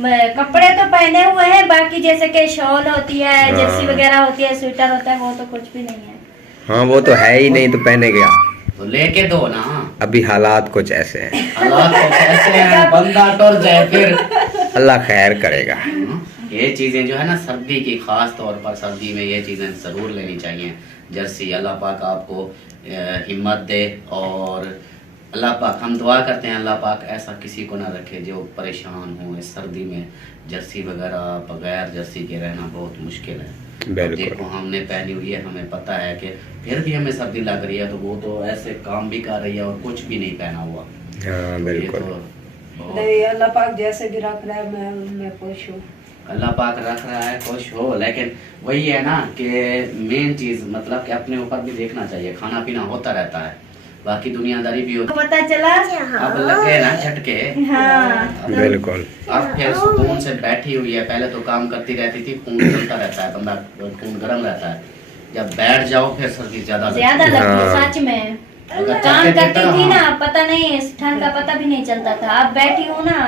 कपड़े तो पहने हुए हैं, बाकी जैसे कि शॉल होती है, जर्सी वगैरह होती है, स्वेटर होता है, वो तो कुछ भी नहीं है। हाँ वो तो है ही नहीं, तो पहने गया तो लेके दो ना। अभी हालात कुछ ऐसे हैं, हालात कुछ ऐसे हैं, बंदा टूट जाए फिर अल्लाह खैर करेगा। ये चीजें जो है ना सर्दी की, खास तौर पर सर्दी में ये चीजें जरूर लेनी चाहिए। जर्सी, अल्लाह पाक आपको हिम्मत दे, और अल्लाह पाक हम दुआ करते हैं अल्लाह पाक ऐसा किसी को ना रखे जो परेशान हो इस सर्दी में। जर्सी वगैरह बगैर जर्सी के रहना बहुत मुश्किल है। देखो हमने पहनी हुई है, हमें पता है कि फिर भी हमें सर्दी लग रही है, तो वो तो ऐसे काम भी कर रही है और कुछ भी नहीं पहना हुआ। हाँ बिल्कुल। नहीं, अल्लाह पाक जैसे भी रख रहा है मैं खुश हूँ। अल्लाह पाक रख रहा है, खुश हो। लेकिन वही है ना कि मेन चीज मतलब कि अपने ऊपर भी देखना चाहिए। खाना पीना होता रहता है, बाकी दुनियादारी भी होती है। पता चला अब लगे ना झटके। हाँ बिल्कुल। अब फिर सुकून से बैठी हुई है, पहले तो काम करती रहती थी, खून चलता रहता है, बंदा खून गर्म रहता है। जब बैठ जाओ फिर सर्दी ज्यादा लगती है। सच में काम करती थी ना, पता नहीं ठंड का पता भी नहीं चलता था। अब बैठी हूँ ना,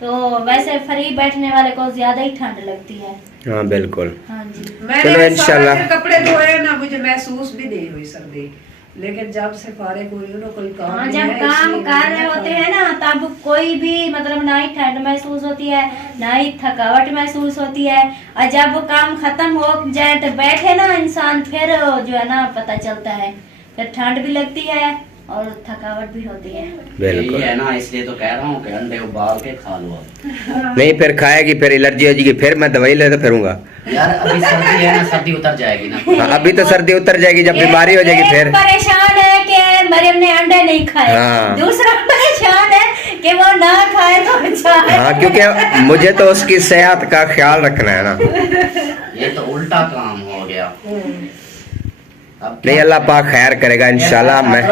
तो वैसे फ्री बैठने वाले को ज्यादा ही ठंड लगती है। हाँ बिल्कुल। हाँ जी, मैंने इंशाल्लाह कपड़े धोए ना, मुझे महसूस भी नहीं हुई सर्दी। लेकिन जब से फारिग हुई हूँ ना, कोई काम हाँ, नहीं जब है, काम इसलिए कर रहे होते हैं ना, तब कोई भी मतलब ना ही ठंड महसूस होती है, ना ही थकावट महसूस होती है। और जब वो काम खत्म हो जाए तो बैठे ना इंसान, फिर जो है ना पता चलता है, फिर ठंड भी लगती है और थकावट भी होती है। यही है ना, इसलिए तो कह रहा हूँ कि अंडे उबाल के खा लो। नहीं फिर खाएगी, फिर एलर्जी हो जाएगी, फिर मैं दवाई लेता फिरूंगा। यार अभी सर्दी है ना, सर्दी उतर जाएगी ना। हाँ, अभी तो सर्दी उतर जाएगी, जब बीमारी हो जाएगी फिर। परेशान है कि मरियम ने अंडे नहीं खाए। हाँ। दूसरा परेशान है कि वो ना खाए तो अच्छा है। हाँ, क्योंकि मुझे तो उसकी सेहत का ख्याल रखना है ना। ये तो उल्टा काम हो गया। अब नहीं, अल्लाह पाक खैर करेगा इंशाल्लाह। मैं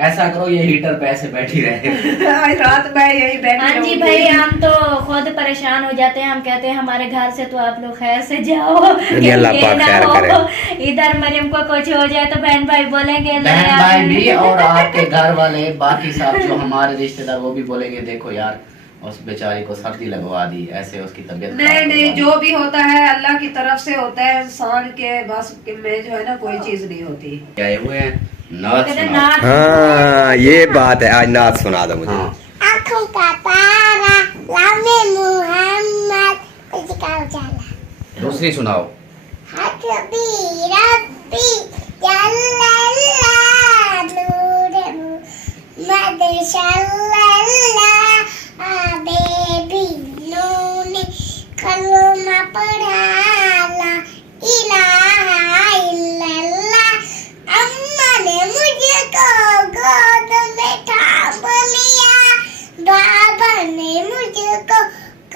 ऐसा करो ये हीटर पे ऐसे बैठी रहे। आज रात में यही बैठी। हाँ जी भाई, हम तो खुद परेशान हो जाते हैं। हम कहते हैं हमारे घर से तो आप लोग खैर से जाओ, अल्लाह पाक खैर करे। इधर मरियम को कुछ हो जाए तो बहन भाई बोलेंगे, बहन भाई भी और आपके घर वाले बाकी सब जो हमारे रिश्तेदार वो भी बोलेंगे, देखो यार उस बेचारी को सर्दी लगवा दी, ऐसे उसकी तबीयत। नहीं, जो भी होता है अल्लाह की तरफ से होता है। इंसान के बस में जो है ना कोई चीज नहीं होती। आए हुए हैं नात सुनाओ। हाँ ये बात है, आज नात सुना दो मुझे। आँखों का तारा लामे मुहम्मद का उजाला। दूसरी सुनाओ। हस्बी रब्बी जल्लल्लाह नूर मुहम्मद सल्लल्लाह बेबी नूने कलमा पढ़ाला इलाहा इल्लल्लाह। अम्मा ने मुझको गोद में थाम लिया, बाबा ने मुझको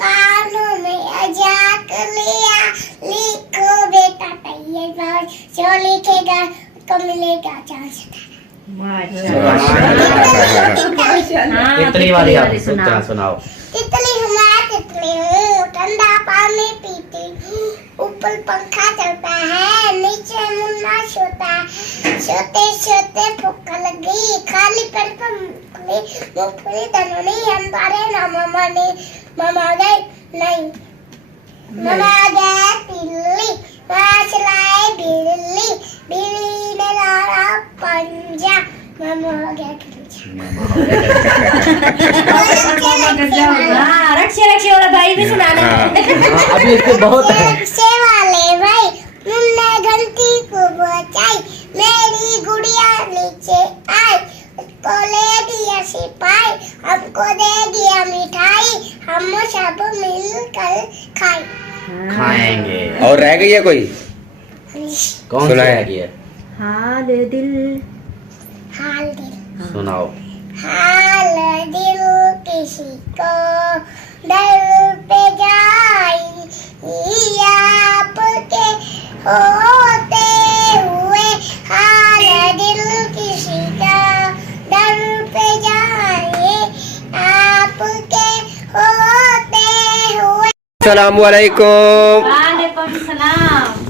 कानों में अजाक लिया। लिखो बेटा तैयार बात, जो लिखेगा उसको मिलेगा चांस। तितली वाली आप सुनाओ। तितली हूँ, तितली हूँ, ठंडा पानी पीती हूँ, ऊपर पंखा चलता है, नीचे मुन्ना सोता है, सोते सोते भूख लगी, खाली पेट पर मूंगफली धनोनी। हमारे ना मामा गए नहीं, मामा गए पिल्ली, माछ लाए बिल्ली, बिल्ली ने लाया पंजा, मामा गया रक्षे रक्षे वाला भाई भी सुनाना है। अभी इसके बहुत है। रक्षे वाले भाई तुमने घंटी को बचाई, मेरी गुड़िया नीचे आई, उसको ले दिया सिपाही, हमको दे दिया मिठाई, हम सब मिलकर खाएंगे। और रह गई है कोई? कौन सुनाएगी? हाल दिल, हाल दिल सुनाओ। हाल दिल किसी को दर पे जाई, आपके होते हुए हाल दिल किसी का दर पे जाए, आपके होते हुए। अस्सलामुअलैकुम।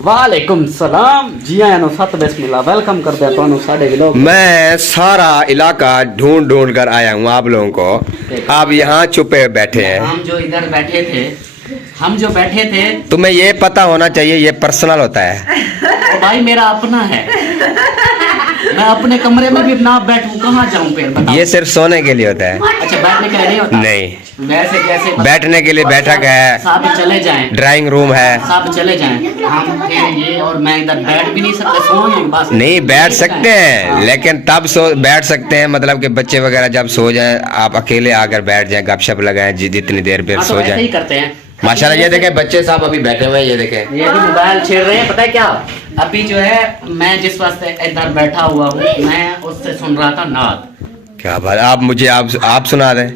वालेकुम सलाम। जी आया सत बिस्मिल्लाह, वेलकम करते हैं ਤੁਹਾਨੂੰ ਸਾਡੇ व्लॉग। मैं सारा इलाका ढूंढ ढूंढ कर आया हूँ आप लोगों को। आप यहाँ छुपे बैठे हैं। हम जो इधर बैठे थे हम जो बैठे थे तुम्हें ये पता होना चाहिए ये पर्सनल होता है। तो भाई मेरा अपना है, मैं अपने कमरे में भी ना बैठूं कहाँ जाऊं फिर बताओ। ये सिर्फ सोने के लिए होता है। अच्छा बैठने के लिए नहीं होता? नहीं, वैसे कैसे बैठने के लिए बैठक है, साहब चले जाएं, ड्राइंग रूम है। साहब चले जाएं, हम फिर ये और मैं इधर बैठ भी नहीं सकते, सोएंगे बस। नहीं बैठ सकते हैं हाँ। लेकिन तब बैठ सकते हैं मतलब कि बच्चे वगैरह जब सो जाएं आप अकेले आकर बैठ जाएं, गपशप लगाएं जितनी देर फिर हाँ, तो सो ऐसे ही जाएं। करते हैं माशाल्लाह ये देखें बच्चे साहब अभी बैठे हुए हैं, ये देखें। ये भी मोबाइल छेड़ रहे हैं। पता है क्या, अभी जो है मैं जिस वास्ते इधर बैठा हुआ हूँ मैं उससे सुन रहा था नात। क्या बात, आप मुझे आप सुना दें।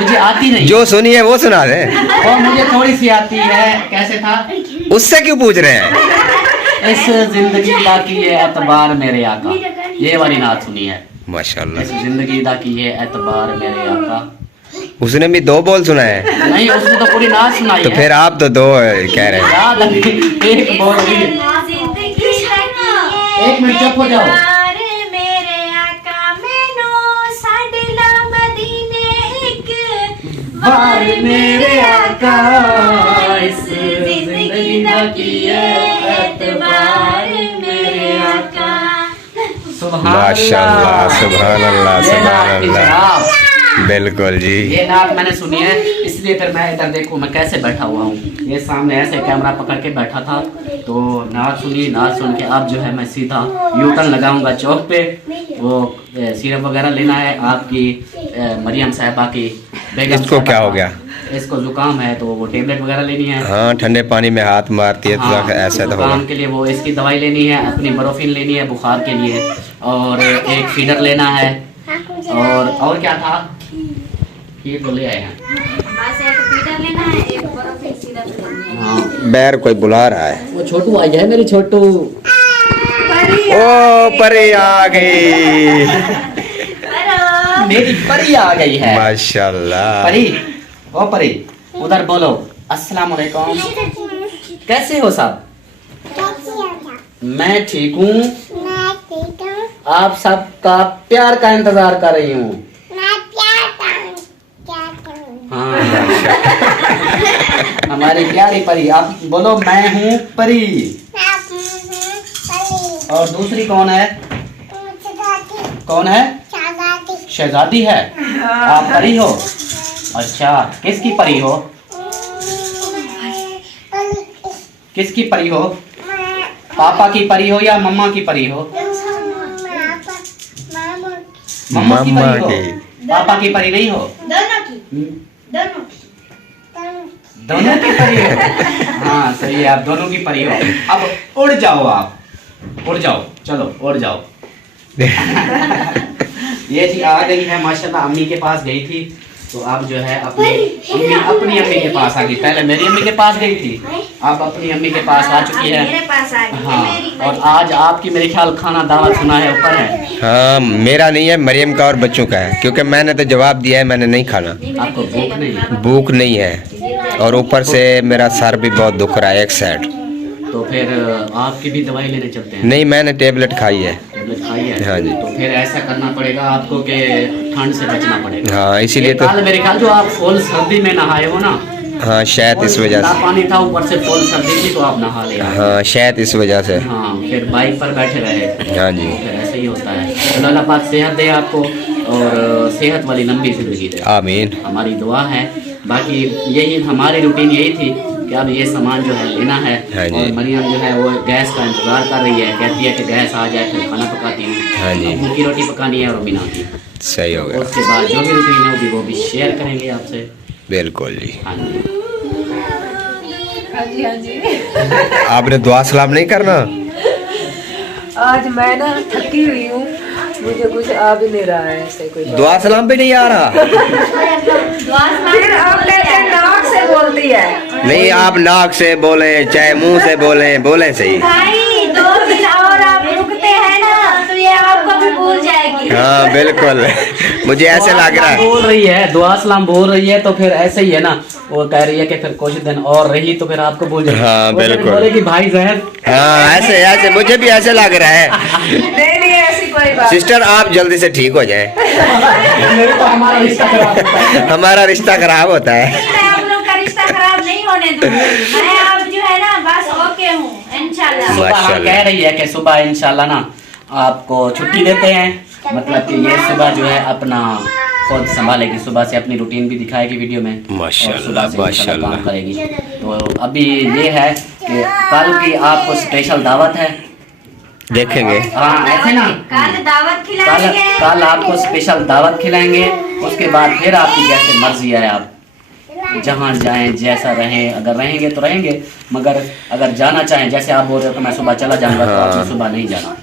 मुझे आती नहीं, जो सुनी है वो सुना दें। और मुझे थोड़ी सी आती है। कैसे था? उससे क्यों पूछ रहे हैं? इस जिंदगी दा की है एतबार मेरे आका, ये वाली नात सुनी है। माशाल्लाह, इस जिंदगी दा की है एतबार मेरे आका। उसने भी 2 बोल सुना है। नहीं उसने तो पूरी नात सुनाई तो है। फिर आप तो 2 कह रहे हैं। याद है, एक बोल रही है। एक मिनट चुप हो जाओ। बार मेरे आका इस जिंदगी दा की है एतबार मेरे आका। माशाल्लाह, सुभान अल्लाह, ये सुभान नात की अल्लाह। जनाब, बिल्कुल जी। ये नात मैंने सुनी है इसलिए फिर मैं इधर देखूं मैं कैसे बैठा हुआ हूँ। ये सामने ऐसे कैमरा पकड़ के बैठा था तो नात सुनी, नात सुन के अब जो है मैं सीधा यूटर्न लगाऊंगा चौक पे। वो सिरप वगैरह लेना है आपकी मरियम साहिबा की। बेगम इसको क्या हो गया? इसको जुकाम है तो वो टेबलेट वगैरह लेनी है। हाँ, ठंडे पानी में हाथ मारती है हाँ, तो ऐसा तो होगा। जुकाम के लिए वो इसकी दवाई लेनी है, अपनी बरोफिन लेनी है बुखार के लिए, और एक फीडर लेना है, और क्या था ये तो ले आए हैं। बस एक फीडर लेना है, एक बर्फी सिरप लेनी है। हाँ बैर कोई बुला रहा है। वो छोटू आई है मेरी छोटू। ओ परी आ गई, मेरी परी आ गई है। माशाल्लाह। परी, ओ परी उधर बोलो अस्सलाम वालेकुम। कैसे हो साहब? मैं ठीक हूँ, आप सबका प्यार का इंतजार कर रही हूँ। हाँ हमारी प्यारी परी, आप बोलो मैं हूँ परी। और दूसरी कौन है? कौन है? शहजादी है। आप परी हो? अच्छा, किसकी परी हो? किसकी परी हो? पापा की परी हो या मम्मा की परी हो? मम्मा की मम्मा परी हो? की। पापा की परी नहीं हो? दोनों की, दोनों दोनों की परी हो। हाँ सही है, आप दोनों की परी हो। अब उड़ जाओ, आप उड़ जाओ, चलो उड़ जाओ। ये जी आ गई है माशाल्लाह, अम्मी के पास गई थी तो अब जो है अपनी अम्मी के पास आ गई। पहले मेरी अम्मी के पास गई थी, अब अपनी अम्मी के पास आ चुकी है। मेरे पास आ गई। हाँ, और आज आपकी मेरे ख्याल खाना दावत सुना है ऊपर है। हाँ, मेरा नहीं है, मरियम का और बच्चों का है, क्योंकि मैंने तो जवाब दिया है मैंने नहीं खाना। आपको भूख नहीं? भूख नहीं है और ऊपर से मेरा सर भी बहुत दुख रहा है एक साइड। तो फिर आपकी भी दवाई लेने चलते हैं। नहीं, मैंने टेबलेट खाई है। टेबलेट खाई है? हाँ जी। तो फिर ऐसा करना पड़ेगा आपको कि ठंड से बचना पड़ेगा। हाँ, इसीलिए तो। कल मेरे ख्याल जो आप फुल सर्दी में नहाए हो ना। हाँ, शायद इस वजह ठंडा से। पानी था, ऊपर से फुल सर्दी थी तो आप नहा लिया। हाँ, शायद इस वजह से। हाँ, फिर बाइक पर बैठे रहे। हाँ जी। फिर ऐसे ही होता है। तो अल्लाह पाक सेहत दे आपको और सेहत वाली लंबी जिंदगी दे, आमीन। हमारी दुआ है। बाकी यही हमारी रूटीन यही थी कि अब ये सामान जो है लेना है। हाँ जी। और मरियम जो है वो गैस का इंतजार कर रही है, कहती है कि गैस आ जाए फिर खाना पकाती हूँ। हाँ जी। अब उनकी रोटी पकानी है और भी बनाती है। सही हो गया। उसके बाद जो भी रूटीन होगी वो भी शेयर करेंगे आपसे। बिल्कुल जी। हाँ जी। हाँ जी, हाँ जी। आपने दुआ सलाम नहीं करना? आज मैं ना थकी हुई हूँ, मुझे कुछ आ भी नहीं रहा है ऐसे कोई। दुआ सलाम भी नहीं आ रहा? फिर आप कहते हैं नाक से बोलती है। नहीं, आप नाक से बोले चाहे मुंह से बोले सही। भाई 2 दिन और आप रुकते हैं ना तो ये आपको भी भूल जाएगी। हाँ बिल्कुल, मुझे ऐसे लग रहा है। बोल रही है दुआ सलाम बोल रही है तो फिर ऐसे ही है ना, वो कह रही है कि फिर कुछ दिन और रही तो फिर आपको भूल जाएगी। हाँ, वो फिर बिल्कुल। बोलेगी भाई जहर। हाँ, ऐसे मुझे भी ऐसे लग रहा है। नहीं ऐसी कोई बात। सिस्टर आप जल्दी से ठीक हो जाएं। मेरे को हमारा रिश्ता खराब होता है। हमारा रिश्ता खराब होता है। आप लोग का रिश्ता खराब नहीं होने दूंगी। मैं अब जो है ना बस ओके हूँ इंशाल्लाह। सुबह हम माशाल्लाह। कह रही है कि सुबह इंशाल्लाह ना आपको छुट्टी देते हैं, मतलब कि ये सुबह जो है अपना खुद संभालेगी, सुबह से अपनी रूटीन भी दिखाएगी वीडियो में। माशाल्लाह, और सुबह से इंशाल्लाह माशाल्लाह। काम करेगी। तो अभी ये है कि कल की आपको स्पेशल दावत है। देखेंगे। हाँ ऐसे ना, कल दावत कल खिलाएंगे। कल आपको स्पेशल दावत खिलाएंगे। उसके बाद फिर आपकी जैसे मर्जी है, आप जहाँ जाएं जैसा रहें, अगर रहेंगे तो रहेंगे, मगर अगर जाना चाहें, जैसे आप बोल रहे हो कि मैं सुबह चला जाऊंगा, तो आपने सुबह नहीं जाना।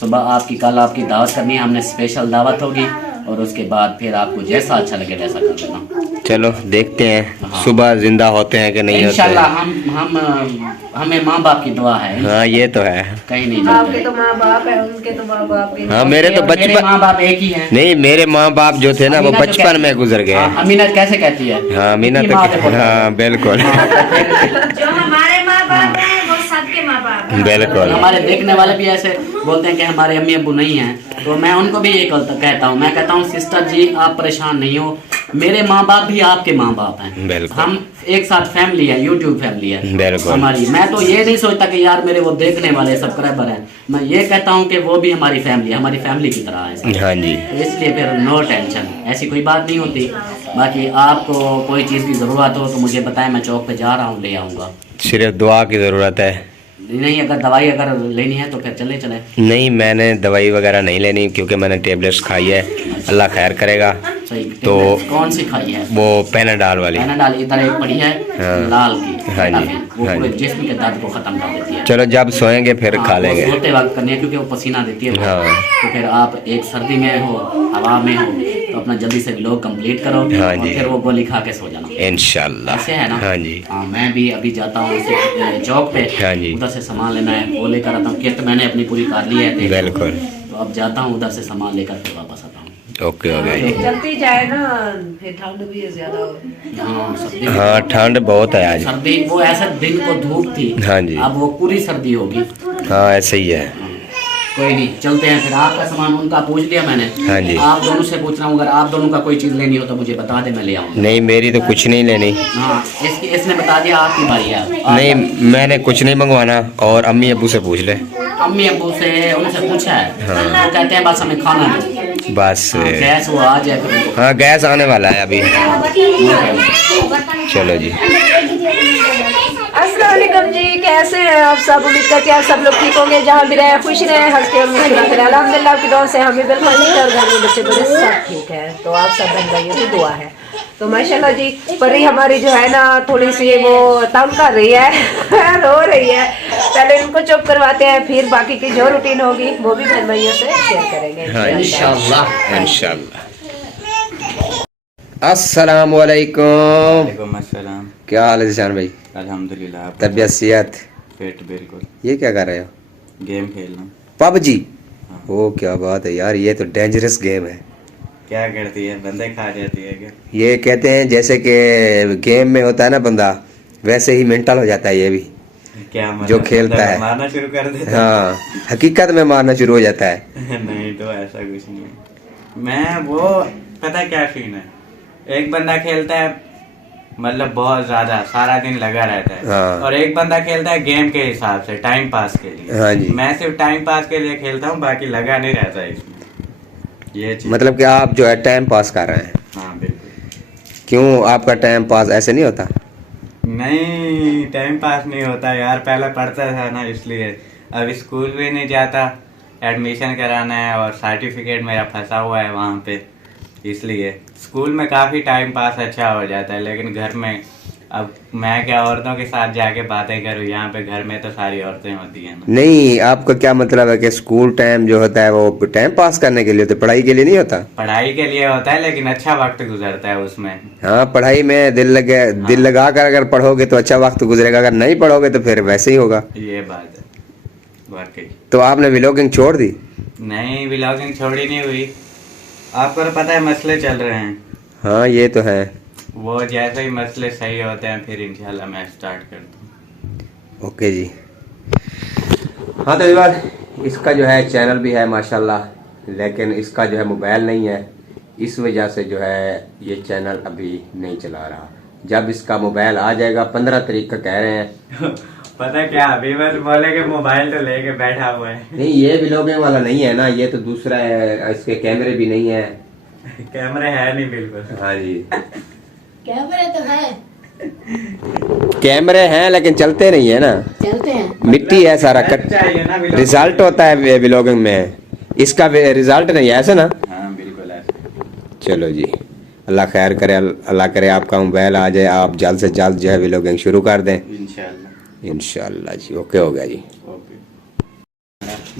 सुबह आपकी कल आपकी दावत करनी है, हमने स्पेशल दावत होगी, और उसके बाद फिर आपको जैसा अच्छा लगे वैसा कर लेना। चलो देखते हैं सुबह जिंदा होते हैं कि नहीं होते इंशाल्लाह हैं। हमें माँ बाप की दुआ है, हाँ ये तो है। कहीं नहीं आपके जाते। तो माँ बाप है, उनके तो माँ बाप भी हाँ मेरे तो मेरे बचपन माँ बाप एक ही हैं। नहीं, मेरे माँ बाप जो थे ना वो अमीना तो बचपन कहती- में गुजर गए। हाँ, अमीना कैसे कहती है? हाँ मीना इनकी तो माँ देखो। हाँ बिल्कुल जो हमारे माँ बाप हैं वो सबके माँ बाप हैं। बिल्कुल। हमारे देखने वाले भी ऐसे बोलते हैं कि हमारे अम्मी अब्बू नहीं हैं, तो मैं उनको भी ये कहता हूँ, मैं कहता हूँ सिस्टर जी आप परेशान नहीं हो, मेरे माँ बाप भी आपके माँ बाप हैं। बिल्कुल। हम एक साथ फैमिली है, यूट्यूब फैमिली है बिल्कुल। हमारी। मैं तो ये नहीं सोचता कि यार मेरे वो देखने वाले सब्सक्राइबर हैं, मैं ये कहता हूँ कि वो भी हमारी फैमिली है, हमारी फैमिली की तरह है सब। हाँ जी। तो इसलिए फिर नो टेंशन, ऐसी कोई बात नहीं होती। बाकी आपको कोई चीज़ की ज़रूरत हो तो मुझे बताएं, मैं चौक पे जा रहा हूँ, ले आऊँगा। सिर्फ दुआ की ज़रूरत है। नहीं अगर दवाई अगर लेनी है तो फिर चले नहीं मैंने दवाई वगैरह नहीं लेनी, क्योंकि मैंने टेबलेट्स खाई है, अल्लाह खैर करेगा। सही। तो कौन सी खाई है? वो पैनाडॉल वाली। पैनाडॉल इधर एक पड़ी है हाँ। लाल की, हाँ जी, वो हाँ पूरे जी। जिस्म के दर्द को खत्म कर देती है। चलो जब सोएंगे फिर हाँ, खा वो लेंगे। सोते वक्त करनी है, क्योंकि वो पसीना देती है। हाँ। तो फिर आप एक सर्दी में हो, हवा में हो, तो अपना जल्दी से व्लॉग कंप्लीट करो, हाँ और जी। फिर वो गोली खा के सो जाना। इंशाल्लाह। ऐसे है ना? हाँ जी। हाँ, मैं भी अभी जाता हूँ उसे चौक पे, हाँ जी। उधर से सामान लेना है, वो लेकर आता हूँ। किट मैंने अपनी पूरी कर ली है, बिल्कुल। तो अब जाता हूँ उधर से सामान लेकर फिर वापस आता हूँ। ओके हो गया जी। जल्दी जाए ना, फिर ठंड भी है ज्यादा हो। हाँ, सर्दी हाँ ठंड बहुत है आज। सर्दी वो ऐसे दिन को धूप थी, हाँ जी। अब वो पूरी सर्दी होगी। हाँ ऐसे ही है। कोई नहीं, चलते हैं फिर। आपका सामान उनका पूछ लिया मैंने। हाँ जी। आप दोनों से पूछ रहा हूँ, अगर आप दोनों का कोई चीज़ लेनी हो तो मुझे बता दे, मैं ले आऊँगा। नहीं मेरी तो कुछ नहीं लेनी। हाँ, इसने बता दिया आपकी बारी है। नहीं मैंने कुछ नहीं मंगवाना, और अम्मी अब्बू से पूछ ले। अम्मी अब्बू से उनसे पूछा है, हाँ। वो कहते हैं बस हमें खाना दो, बस। गैस वो आ जाए फिर उनको। हाँ गैस आने वाला है अभी। चलो जी। अस्सलाम वालेकुम जी, कैसे हैं आप सब? उम्मीद करते हैं आप सब लोग ठीक होंगे, जहाँ भी रहे खुश रहे, हंसते और मुस्कुराते रहे। अल्हम्दुलिल्लाह की दुआ से हमें बिल्कुल ठीक है, और घर में बच्चे बड़े सब ठीक है। तो आप सब बहन भाइयों की दुआ है। तो माशाल्लाह जी, परी हमारी जो है ना थोड़ी सी वो तंग कर रही है रो रही है। पहले इनको चुप करवाते हैं, फिर बाकी की जो रूटीन होगी वो भी बहन भाइयों से शेयर करेंगे हाँ इंशाल्लाह। इंशाल्लाह। अस्सलाम वालेकुम। वालेकुम अस्सलाम। क्या हाल है जिशान भाई? अल्हम्दुलिल्लाह। आप तबीयत सेहत? फिट बिल्कुल। ये क्या कर रहे हो? गेम खेलना। पबजी? हाँ। ओ क्या बात है यार, ये तो डेंजरस गेम है। क्या करती है, बंदे खा जाती है क्या? ये कहते हैं जैसे कि गेम में होता है ना बंदा, वैसे ही मेंटल हो जाता है ये भी। क्या मतलब? जो खेलता है। मारना शुरू कर देता हाँ हकीकत में मारना शुरू हो जाता है। नहीं तो ऐसा कुछ नहीं है। मैं वो पता क्या सीन है, एक बंदा खेलता है मतलब बहुत ज्यादा सारा दिन लगा रहता है, हाँ। और एक बंदा खेलता है गेम के हिसाब से, टाइम पास के लिए। हाँ जी। मैं सिर्फ टाइम पास के लिए खेलता हूँ, बाकी लगा नहीं रहता इसमें। ये चीज। मतलब कि आप जो है टाइम पास कर रहे हैं। हाँ बिल्कुल। क्यों आपका टाइम पास ऐसे नहीं होता? नहीं टाइम पास नहीं होता यार, पहले पढ़ता था ना इसलिए। अब स्कूल भी नहीं जाता, एडमिशन कराना है और सर्टिफिकेट मेरा फंसा हुआ है वहाँ पे, इसलिए स्कूल में काफ़ी टाइम पास अच्छा हो जाता है। लेकिन घर में अब मैं क्या औरतों के साथ जाके बातें करूँ, यहाँ पे घर में तो सारी औरतें होती हैं ना। नहीं आपका क्या मतलब है कि स्कूल टाइम जो होता है वो टाइम पास करने के लिए, तो पढ़ाई के लिए नहीं होता? पढ़ाई के लिए होता है, लेकिन अच्छा वक्त गुजरता है उसमें। हाँ पढ़ाई में दिल लगा कर अगर पढ़ोगे तो अच्छा वक्त गुजरेगा, अगर नहीं पढ़ोगे तो फिर वैसे ही होगा। ये बात है वाकई। तो आपने व्लॉगिंग छोड़ दी? नहीं व्लॉगिंग छोड़ी नहीं हुई, आपको तो पता है मसले चल रहे हैं। हाँ ये तो है। वो जैसे ही मसले सही होते हैं फिर इंशाल्लाह मैं स्टार्ट करता हूँ। ओके जी। हाँ तो यार इसका जो है चैनल भी है माशाल्लाह, लेकिन इसका जो है मोबाइल नहीं है, इस वजह से जो है ये चैनल अभी नहीं चला रहा। जब इसका मोबाइल आ जाएगा 15 तारीख का कह रहे हैं। पता क्या, अभी बस बोले कि मोबाइल तो लेके बैठा हुआ है। नहीं, ये व्लॉगिंग वाला नहीं है ना, ये तो दूसरा है, इसके कैमरे भी नहीं है। कैमरे है नहीं बिल्कुल। हाँ जी, कैमरे तो है, कैमरे हैं लेकिन चलते नहीं है ना, चलते हैं। मिट्टी है सारा कट। चाहिए ना vlog। रिजल्ट होता है व्लॉगिंग में, इसका रिजल्ट नहीं है ऐसा ना। हाँ बिल्कुल ऐसे। चलो जी, अल्लाह खैर करे, अल्लाह करे आपका मोबाइल आ जाए, आप जल्द से जल्द जो है व्लॉगिंग शुरू कर दें इंशाल्लाह जी। ओके हो गया जी,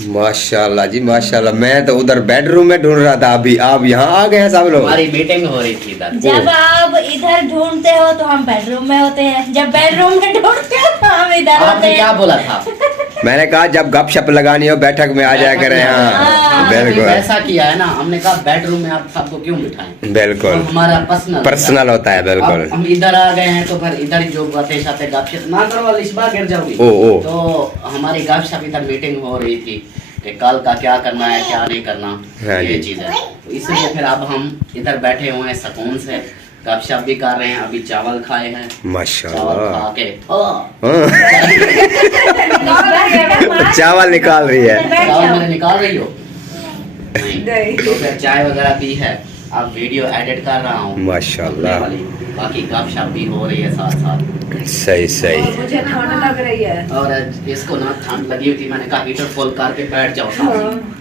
माशाल्लाह जी माशाल्लाह। मैं तो उधर बेडरूम में ढूंढ रहा था, अभी आप यहाँ आ गए हैं सब लोग। हमारी मीटिंग हो रही थी इधर। जब आप इधर ढूंढते हो तो हम बेडरूम में होते हैं, जब बेडरूम में ढूंढते हो तो हम इधर होते आपने क्या हैं। बोला था? मैंने कहा जब गपशप लगानी हो बैठक में आ जाया करें। हाँ हमने भी बिल्कुल वैसा किया है ना, हमने कहा बेडरूम में आप सबको क्यों बिठाएं, बिल्कुल, तो हमारा पर्सनल होता है बिल्कुल। अब हम इधर आ गए हैं तो फिर इधर ही जो बातें शातें गपशप ना करो, लिशबा गिर जाओगी। ओ। तो हमारी गपशप इधर मीटिंग हो रही थी कि कल का क्या करना है क्या नहीं करना, हाँ ये जी। चीज है। तो इसलिए फिर अब हम इधर बैठे हुए हैं सुकून से, गपशप भी कर रहे हैं। अभी चावल खाए हैं, चावल माशाल्लाह। खा के हाँ, चावल चावल निकाल रही है। मैंने निकाल रही हो नहीं। तो फिर चाय वगैरह पी है, अब वीडियो एडिट कर रहा हूँ माशाल्लाह। बाकी गपशप भी हो रही है साथ साथ। सही सही। और मुझे ठंड लग रही है। और इसको ना ठंड लगी हुई थी, मैंने कहा हीटर फुल करके बैठ जाओ साथ।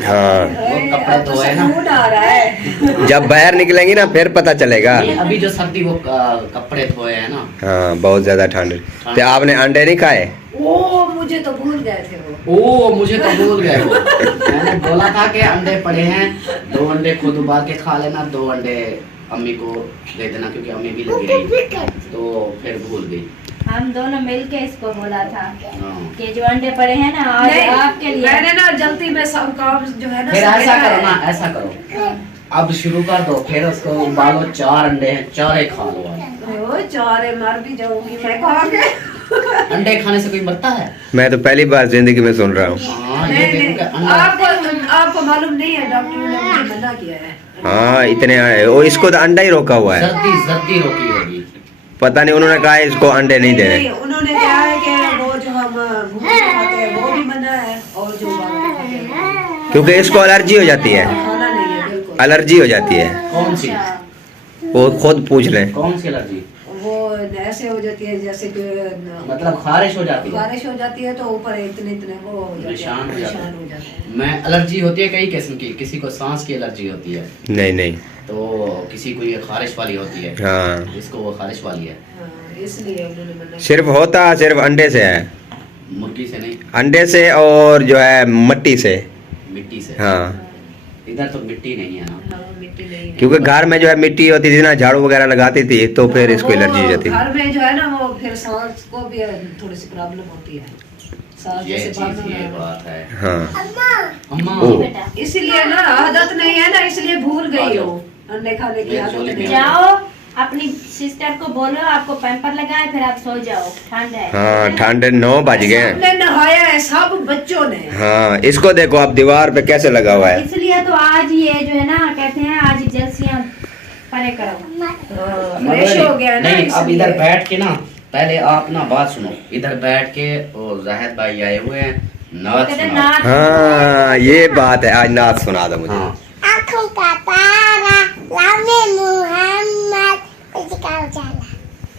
हाँ, वो कपड़े अब तो धोए ना, सुकून आ रहा है। जब बाहर निकलेंगी ना फिर पता चलेगा। ये अभी जो सर्दी वो कपड़े धोए हैं ना। हाँ, बहुत ज्यादा ठंड। तो आपने अंडे नहीं खाए? ओ मुझे तो भूल गए थे वो। ओ मुझे तो भूल गए वो। मैंने बोला था कि अंडे पड़े हैं, 2 अंडे खुद उबाल के खा लेना, 2 अंडे अम्मी को दे देना क्योंकि अम्मी भी लगी रही, तो फिर भूल गई। हम दोनों मिलके इसको बोला था हाँ। कि जो अंडे पड़े हैं ना आज नहीं, आपके लिए। मैंने ना जल्दी में सब काम जो है ना फिर सब ऐसा देखा करो है। ना, ऐसा करो, अब शुरू कर दो, फिर उसको उबालो, 4 अंडे हैं, 4 खा लो आप। ओ चारे मर भी जाऊंगी मैं खा के। अंडे खाने से कोई मरता है? मैं तो पहली बार जिंदगी में सुन रहा हूँ। हाँ, ये नहीं, देखो नहीं, कि अंडा आपको मालूम नहीं है, डॉक्टर ने मुझे मना किया है। हाँ, इतने वो इसको तो अंडा ही रोका हुआ है। सर्दी रोकी होगी। पता नहीं, उन्होंने कहा है इसको अंडे नहीं देने। नहीं, उन्होंने कहा है कि वो जो हम भूखे खाते हैं वो भी मना है, और जो बाकी खाते हैं क्योंकि इसको एलर्जी हो जाती है, खाना नहीं है बिल्कुल। एलर्जी हो जाती है। कौन सी? वो खुद पूछ लें। कौन सी एलर्जी? वो ऐसे हो जाती है जैसे कि मतलब खारिश हो जाती है? बारिश हो जाती है तो ऊपर इतने इतने वो हो जाते हैं, निशान हो जाते हैं। निशान हो जाते हैं। मैं एलर्जी होती है कई किस्म की, किसी को सांस की एलर्जी होती है, नहीं नहीं। तो किसी को ये खारिश वाली होती है, हाँ, इसको वो खारिश वाली है। हाँ, इसलिए उन्होंने मना किया। सिर्फ अंडे से है, मुर्गी से नहीं, अंडे से और जो है मिट्टी से। मिट्टी से। हाँ, इधर तो मिट्टी नहीं है ना। हाँ, मिट्टी नहीं है। क्योंकि घर में जो है मिट्टी होती थी ना, झाड़ू वगैरह लगाती थी तो फिर इसको वो एलर्जी हो जाती थी। घर में जो है ना वो फिर सांस को भी थोड़ी सी प्रॉब्लम होती है, सांस ये जैसे चीज, बांधना ये है। बात है। हाँ, अम्मा ओ। बेटा इसलिए ना आदत नहीं है ना, इसलिए भूल आ गई जाओ। हूँ, अंडे खाने की ये आदत झोली नहीं में है। जाओ अपनी सिस्टर को बोलो आपको पैम्पर लगाए, फिर आप सो जाओ, ठंड है। हाँ, ठंड 9 बज गए हैं। सबने नहाया है, सब बच्चों ने। हाँ, इसको देखो आप दीवार पे कैसे लगा हुआ है। इसलिए तो आज ये जो है ना कहते हैं आज जलसियां परे करो। फ्रेश हो गया ना नहीं, अब इसलिए। इधर बैठ के ना, पहले आप ना बात सुनो, इधर बैठ के और जाहिद भाई आए हुए हैं, नात कहते हैं सुनाओ। नाच हाँ, ये बात है, आज नाच सुना दो मुझे। हाँ, आँखों का तारा लामे मुहम्मद इसका उजाला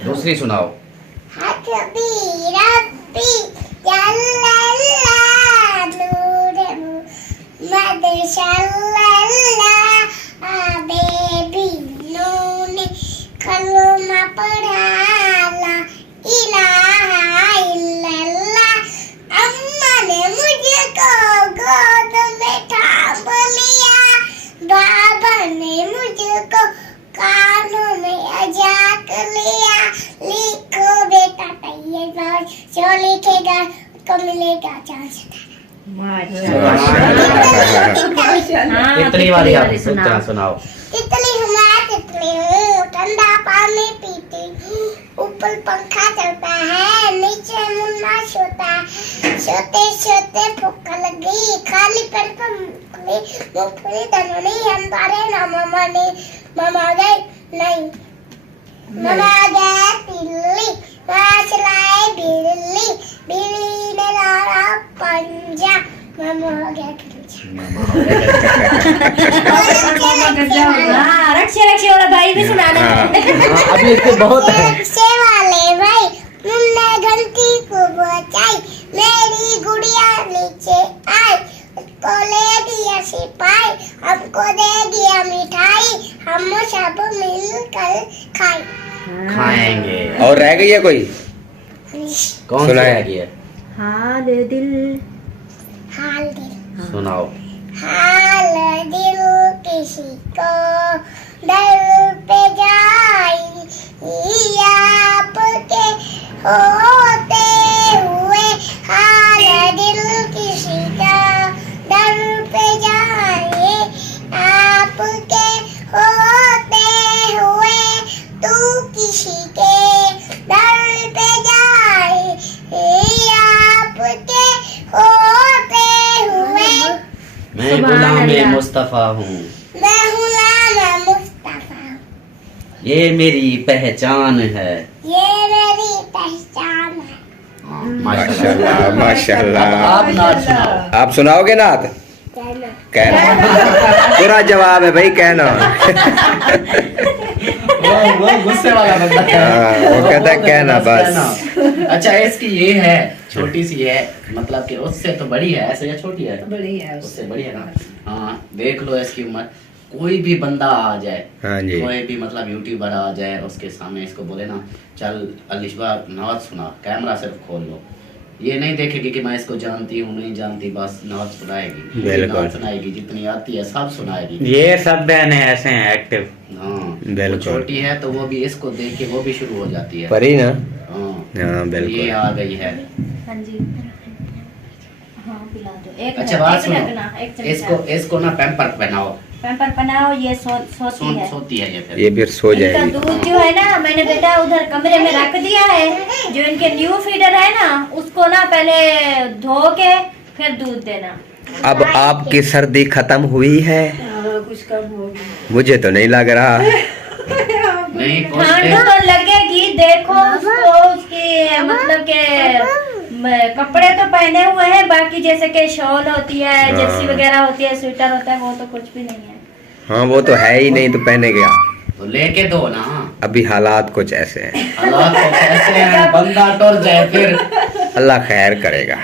दूसरी सुनाओ। हस्बी रब्बी जल्लल्लाह नूर मुहम्मद सल्लल्लाह बेबी नूने कलमा पढ़ाला इलाहा इल्लल्लाह। अम्मा ने मुझको गोद में थाम लिया, बाबा ने मुझको कानों में अजाक लिया। लिखो बेटा तैयार बात जो लिखेगा उसको मिलेगा चांस। हाँ, इतनी वाली आप सुनाओ। सुनाओ। तितली हूँ मैं, तितली हूँ, ठंडा पानी पीती हूँ, ऊपर पंखा चलता है, नीचे मुन्ना सोता है, सोते सोते भूख लगी, खाली पेट पर मूंगफली धरनी, हम तारे ना मामा ने, मामा गए नहीं, ममा गया तिल्ली माँ चलाए बिल्ली बिल्ली ने लाया पंजा मामा हो गया हाँ, रक्षे रक्षे वाला भाई भी सुनाना है। अभी इसके बहुत है। रक्षे वाले भाई तुमने घंटी को बचाई मेरी गुड़िया नीचे आई उसको ले दिया सिपाही हमको दे दिया मिठाई हम सब मिलकर खाए खाएंगे। और रह गई है कोई? कौन सुनाए। सी रहेगी है? हाल दिल हाल दिल सुनाओ। हाल दिल किसी को दर पे जाई आपके होते हुए हाल दिल किसी का दर पे जाए आपके होते हुए तू किसी के दर पे जाए आपके होते हुए मैं गुलाम मुस्तफा हूँ, मैं हूँ लाला मुस्तफा ये मेरी पहचान है। ये मेरी पहचान है हाँ, माशाल्लाह माशाल्लाह। आप नाच सुनाओ। आप सुनाओगे नात? कहना कहना पूरा जवाब है भाई, कहना। वो गुस्से वाला बंदा है। हाँ, वो कहता है कहना बस। कहना। अच्छा इसकी ये है छोटी सी है, मतलब कि उससे तो बड़ी है, ऐसे या छोटी है? बड़ी है उससे बड़ी है ना। हाँ देख लो इसकी उम्र। कोई भी बंदा आ जाए, हाँ जी। कोई भी मतलब यूट्यूबर आ जाए उसके सामने इसको बोले ना चल अलिशबा नाच सुना, कैमरा सिर्फ खोल लो, ये नहीं देखेगी कि मैं इसको जानती हूँ नहीं जानती, बस नाच सुनाएगी। बिल्कुल। नाच सुनाएगी, जितनी आती है सब सुनाएगी। ये सब बहनें ऐसे हैं एक्टिव। हाँ बिल्कुल। वो छोटी है तो वो भी इसको देख के वो भी शुरू हो जाती है। परी ना? हाँ हाँ बिल्कुल। ये आ गई है। हाँ जी। हाँ पिला दो। एक अच्छा मिनट, बात एक सुनो, रखना, एक चमचा। इसको ना पैम्पर पहनाओ। पैम्पर बनाओ, ये सोती है। सोती है ये फिर। ये फिर सो इनका जाएगी। दूध जो है ना मैंने बेटा उधर कमरे में रख दिया है, जो इनके न्यू फीडर है ना उसको ना पहले धो के फिर दूध देना। अब आपकी सर्दी खत्म हुई है? कुछ कम होगी। मुझे तो नहीं लग रहा। नहीं कुछ ठंड देर- तो लगेगी, देखो उसको उसकी मतलब के कपड़े तो पहने हुए हैं, बाकी जैसे कि शॉल होती है, जर्सी वगैरह होती है, स्वेटर होता है, वो तो कुछ भी नहीं है। हाँ वो तो है ही नहीं, तो पहने गया। तो लेके दो ना। अभी हालात कुछ ऐसे हैं, हालात तो कैसे हैं, बंदा टुर जाए फिर। अल्लाह खैर करेगा।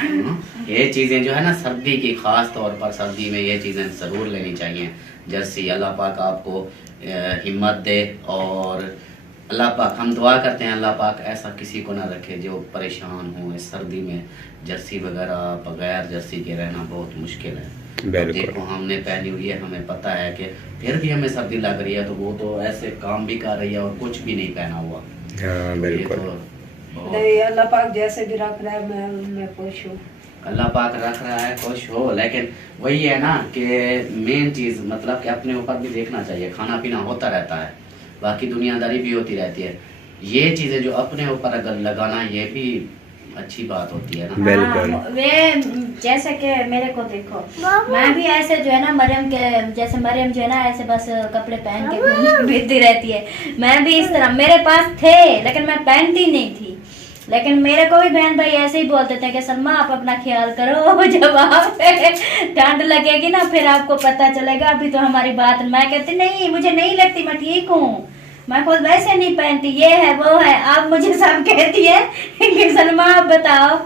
ये चीजें जो है ना सर्दी की, खास तौर पर सर्दी में ये चीजें जरूर लेनी चाहिए। जर्सी अल्लाह पाक आपको हिम्मत दे, और अल्लाह पाक हम दुआ करते हैं अल्लाह पाक ऐसा किसी को ना रखे जो परेशान हो इस सर्दी में। जर्सी वगैरह बगैर जर्सी के रहना बहुत मुश्किल है। बिल्कुल। देखो हमने पहनी हुई है, हमें पता है कि फिर भी हमें सर्दी लग रही है, तो वो तो ऐसे काम भी कर रही है और कुछ भी नहीं पहना हुआ। हाँ ये बिल्कुल। तो बहुत- नहीं अल्लाह पाक जैसे भी रख रहा है मैं उनमें खुश हूँ। अल्लाह पाक रख रहा है, खुश हो। लेकिन वही है ना कि मेन चीज़ मतलब कि अपने ऊपर भी देखना चाहिए। खाना पीना होता रहता है, बाकी दुनियादारी भी होती रहती है। ये चीज़ें जो अपने ऊपर अगर लगाना, ये भी अच्छी बात होती है ना। बिल्कुल। हाँ, वे जैसे कि मेरे को देखो, मैं भी ऐसे जो है ना मरियम के जैसे मरियम जो है ना ऐसे बस कपड़े पहन के घूमती रहती है, मैं भी इस तरह, मेरे पास थे लेकिन मैं पहनती नहीं थी। लेकिन मेरे को भी बहन भाई ऐसे ही बोलते थे कि सलमा आप अपना ख्याल करो, जब आप ठंड लगेगी ना फिर आपको पता चलेगा, अभी तो हमारी बात। मैं कहती नहीं मुझे नहीं लगती, मैं ठीक हूँ, मैं खुद वैसे नहीं पहनती, ये है वो है। आप मुझे सब कहती है कि सलमा आप बताओ,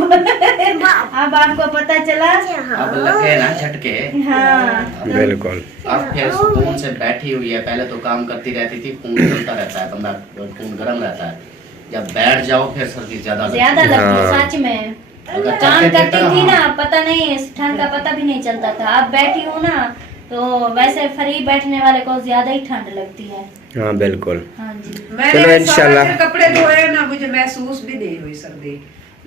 अब आपको पता चला। अब लगे ना झटके। हाँ बिल्कुल। अब फिर सुकून से बैठी हुई है, पहले तो काम करती रहती थी, खून चलता रहता है, बंदा खून गर्म रहता है। जब बैठ जाओ फिर सर्दी ज्यादा लगती है। ज्यादा लगती हाँ। सच में। अगर काम चलते करती फिरते थी रहो, ना, पता नहीं ठंड का पता भी नहीं चलता था। अब बैठी हूँ ना तो वैसे फ्री बैठने वाले को ज्यादा ही ठंड लगती है। हाँ बिल्कुल। हाँ जी। चलो मैंने इंशाल्लाह। सारा दिन कपड़े धोए ना, मुझे महसूस भी नहीं हुई सर्दी,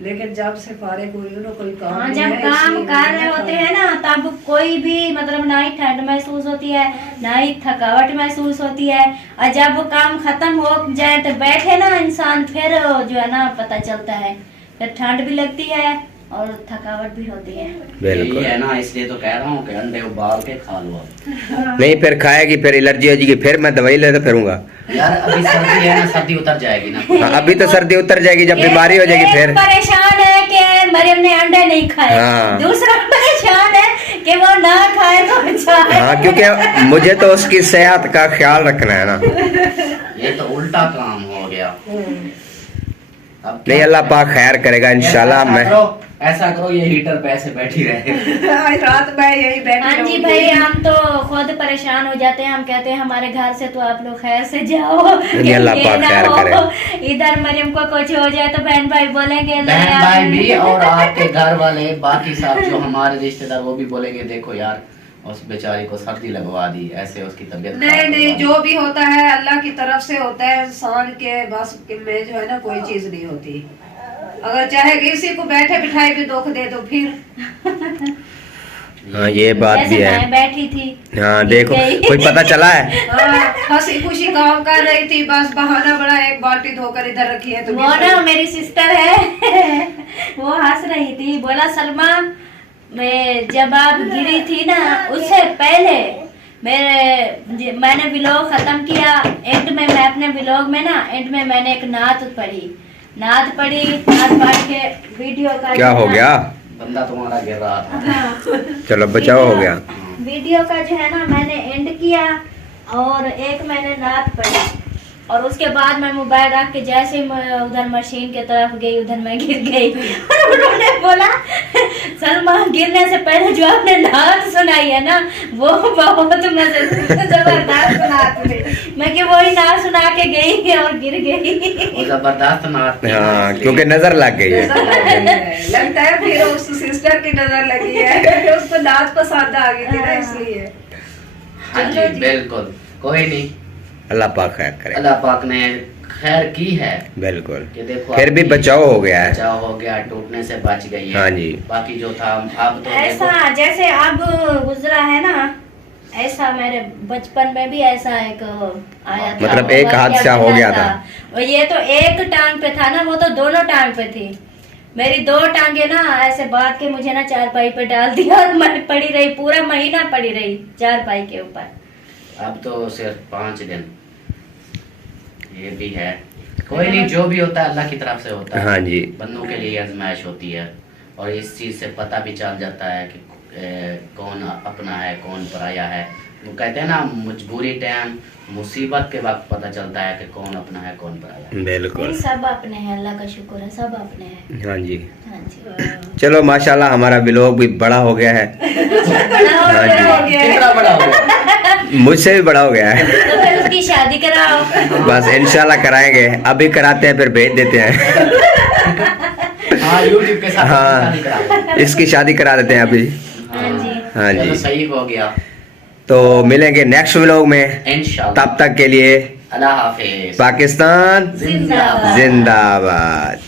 लेकिन जब से फारिग हुई हूँ ना कोई काम हाँ नहीं जब है, काम इसलिए कर मैंने रहे होते कहा- हैं ना तब कोई भी मतलब ना ही ठंड महसूस होती है ना ही थकावट महसूस होती है, और जब वो काम खत्म हो जाए तो बैठे ना इंसान फिर जो है ना पता चलता है, फिर ठंड भी लगती है और थकावट भी होती है। बिल्कुल। यही है ना, इसलिए तो कह रहा हूँ कि अंडे उबाल के खा लो आप। नहीं फिर खाएगी, फिर एलर्जी हो जाएगी, फिर मैं दवाई लेता फिरूंगा। यार अभी सर्दी है ना, सर्दी उतर जाएगी ना। हाँ, अभी तो सर्दी उतर जाएगी, जब बीमारी हो जाएगी एक फिर। परेशान है कि मरियम ने अंडे नहीं खाए, हाँ। दूसरा परेशान है कि वो ना खाए तो अच्छा है। हाँ, क्योंकि मुझे तो उसकी सेहत का ख्याल रखना है ना। ये तो उल्टा काम हो गया। अब नहीं, अल्लाह पाक खैर करेगा इंशाल्लाह। मैं ऐसा करो ये हीटर पे ऐसे बैठी रहे। आज रात में यही बैठी हाँ जी रहूंगी। भाई, हम तो खुद परेशान हो जाते हैं। हम कहते हैं हमारे घर से तो आप लोग खैर से जाओ, नहीं, अल्लाह ये पाक ना खैर हो, करे। इधर मरियम को कुछ हो जाए तो बहन भाई बोलेंगे नहीं बहन यार। भाई भी और आपके घर वाले बाकी सब जो हमारे रिश्तेदार वो भी बोलेंगे देखो यार उस बेचारी को सर्दी लगवा दी, ऐसे उसकी तबीयत नहीं खराब नहीं, करवा दी। जो भी होता है अल्लाह की तरफ से होता है। इंसान के बस में जो है ना कोई चीज नहीं होती। अगर चाहे किसी को बैठे बिठाए भी दुख दे दो फिर। हाँ, ये बात जैसे भी है। मैं बैठी थी, हाँ देखो, गई। कुछ पता चला है? हाँ, हंसी खुशी काम कर रही थी, बस बहाना बड़ा एक बाल्टी धोकर इधर रखी है तो वो ना मेरी सिस्टर है वो हंस रही थी, बोला सलमा मैं जब आप गिरी थी ना उससे पहले मैंने व्लॉग खत्म किया, एंड में मैं अपने व्लॉग में ना एंड में मैंने एक नात पढ़ी, नात पढ़ के वीडियो का क्या हो गया? बंदा तुम्हारा गिर रहा था। चलो बचाव हो गया। वीडियो का जो है ना मैंने एंड किया और एक मैंने नात पढ़ी और उसके बाद मैं मोबाइल रख के जैसे ही मैं उधर मशीन की तरफ गई उधर मैं गिर गई और उन्होंने बोला सलमा गिरने से पहले जो आपने नात सुनाई है ना वो बहुत जबरदस्त नात थी। मैं कि वही नात सुना के गई और गिर गई। वो जबरदस्त नाच थी। हाँ, क्योंकि नजर लग गई है। लगता है फिर उस सिस्टर की नजर लगी है, उसको नाच पसंद आ गई थी ना इसलिए। हाँ जी बिल्कुल, कोई नहीं, अल्लाह पाक खैर करे। अल्लाह पाक ने खैर की है बिल्कुल, कि देखो फिर भी आपकी बचाव हो गया है। बचाव हो गया, टूटने से बच गई है। हाँ जी। बाकी जो था अब तो ऐसा देखो, जैसे अब गुजरा है ना, ऐसा मेरे बचपन में भी ऐसा एक आया था, मतलब एक वाकया हादसा हो बना गया था। और ये तो एक टांग पे था ना, वो तो दोनों टांग पे थी। मेरी दो टांगे ना ऐसे बांध के मुझे ना चारपाई पे डाल दिया और मैं पड़ी रही, पूरा महीना पड़ी रही चारपाई के ऊपर। अब तो सिर्फ 5 दिन, ये भी है। कोई नहीं, जो भी होता है अल्लाह की तरफ से होता है। हाँ जी। बंदों के लिए आजमाइश होती है और इस चीज से पता भी चल जाता है कि कौन अपना है कौन पराया है। वो कहते हैं ना मजबूरी टाइम मुसीबत के वक्त पता चलता है कि कौन अपना है कौन पराया है। बिल्कुल। नहीं, सब अपने हैं, अल्लाह का शुक्र है, सब अपने हैं। हाँ जी। हाँ जी। चलो माशाल्लाह हमारा व्लॉग भी बड़ा हो गया है। बड़ा हो हाँ गया। जी। कितना बड़ा हो गया? मुझसे भी बड़ा हो गया है। तो फिर उसकी शादी कराओ। बस इंशाल्लाह कराएंगे, अभी कराते हैं फिर भेज देते हैं। हाँ, यूट्यूब के साथ हाँ, शादी करा। इसकी शादी करा देते हैं अभी। हाँ जी। हाँ चलो जी। सही हो गया। तो मिलेंगे नेक्स्ट व्लॉग में, इंशाल्लाह। तब तक के लिए अल्लाह हाफिज। पाकिस्तान जिंदाबाद। जिंदाबाद।